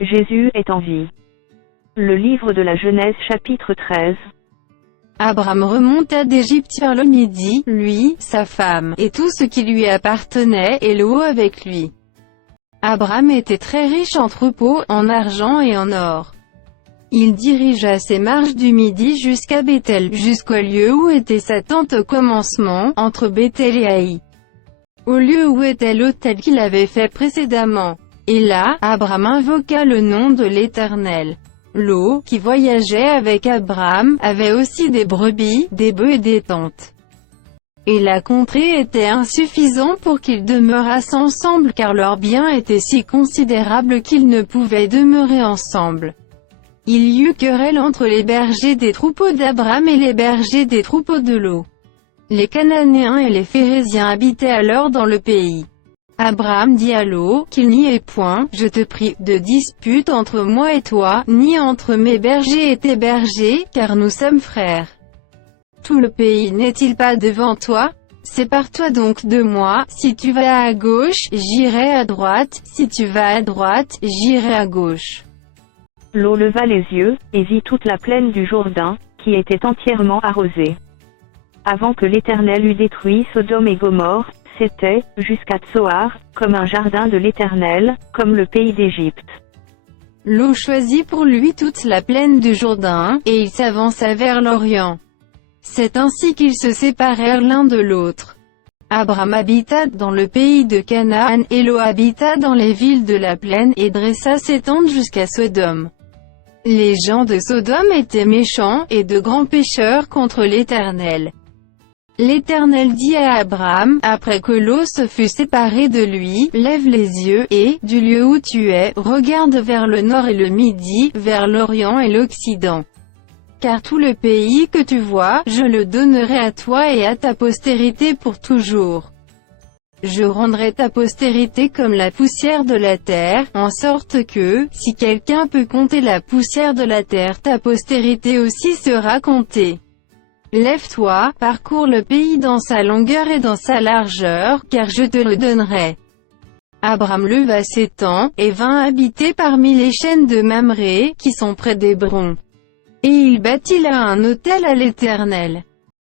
Jésus est en vie. Le livre de la Genèse chapitre 13. Abram remonta d'Égypte vers le midi, lui, sa femme, et tout ce qui lui appartenait, et Lot avec lui. Abram était très riche en troupeaux, en argent et en or. Il dirigea ses marches du midi jusqu'à Béthel, jusqu'au lieu où était sa tente au commencement, entre Béthel et Haï, au lieu où était l'autel qu'il avait fait précédemment. Et là, Abram invoqua le nom de l'Éternel. Lot, qui voyageait avec Abram, avait aussi des brebis, des bœufs et des tentes. Et la contrée était insuffisante pour qu'ils demeurassent ensemble car leurs biens étaient si considérables qu'ils ne pouvaient demeurer ensemble. Il y eut querelle entre les bergers des troupeaux d'Abram et les bergers des troupeaux de Lot. Les Cananéens et les Phéréziens habitaient alors dans le pays. Abram dit à Lot, qu'il n'y ait point, je te prie, de dispute entre moi et toi, ni entre mes bergers et tes bergers, car nous sommes frères. Tout le pays n'est-il pas devant toi? Sépare-toi donc de moi, si tu vas à gauche, j'irai à droite, si tu vas à droite, j'irai à gauche. Lot leva les yeux, et vit toute la plaine du Jourdain, qui était entièrement arrosée. Avant que l'Éternel eût détruit Sodome et Gomorrhe, c'était, jusqu'à Tsoar, comme un jardin de l'Éternel, comme le pays d'Égypte. Lot choisit pour lui toute la plaine du Jourdain, et il s'avança vers l'Orient. C'est ainsi qu'ils se séparèrent l'un de l'autre. Abram habita dans le pays de Canaan, et Lot habita dans les villes de la plaine, et dressa ses tentes jusqu'à Sodome. Les gens de Sodome étaient méchants, et de grands pécheurs contre l'Éternel. L'Éternel dit à Abram, après que Lot se fut séparé de lui, lève les yeux, et, du lieu où tu es, regarde vers le nord et le midi, vers l'Orient et l'Occident. Car tout le pays que tu vois, je le donnerai à toi et à ta postérité pour toujours. Je rendrai ta postérité comme la poussière de la terre, en sorte que, si quelqu'un peut compter la poussière de la terre, ta postérité aussi sera comptée. Lève-toi, parcours le pays dans sa longueur et dans sa largeur, car je te le donnerai. Abram leva ses tents, et vint habiter parmi les chênes de Mamré, qui sont près d'Hébron. Et il bâtit là un autel à l'Éternel.